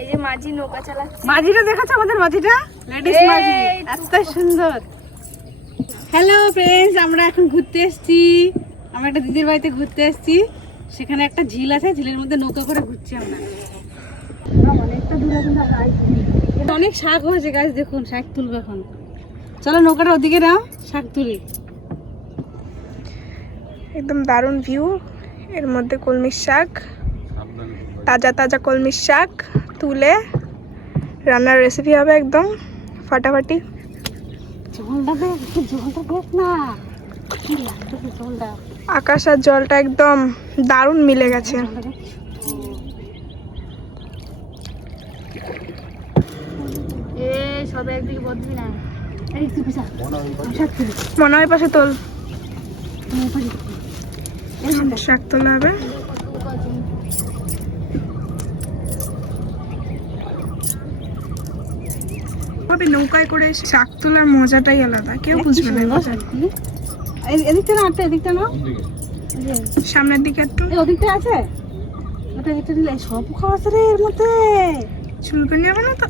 এই যে মাঝি নৌকা চালাচ্ছে। মাঝিটা দেখাচ্ছে আমাদের মাঝিটা? লেডিস মাঝি। এত সুন্দর। হ্যালো ফ্রেন্ডস আমরা এখন ঘুরতে এসেছি। আমরা একটা দিদির বাড়িতে ঘুরতে এসেছি। সেখানে একটা ঝিল আছে ঝিলের মধ্যে নৌকা করে ঘুরছি আমরা। অনেকটা দূরে কিন্তু আমরা এটা অনেক শাক হয়েছে গাছ দেখুন শাক তুলবে এখন। চলো নৌকাটা ওদিকে নাও শাক তুলি। একদম দারুণ ভিউ এর মধ্যে কলমির শাক তাজা তাজা কলমির শাক তুলে রান্নার রেসিপি হবে একদম ফাটাফাটি। আকাশ আর জলটা একদম দারুণ মিলে গেছে। মনে হয় পাশে। তোল। শাক তোলা হবে। কবে নৌকায় করে শাক তোলার মজাটাই আলাদা কেউ বুঝবে না। এদিকটা না আটটা এদিকটা না সামনের দিকে একটু। ওদিকটা আছে? ওটা এটা দিলে সব খাওয়া আছে রে এর মধ্যে। চুলকে নেবে না তো।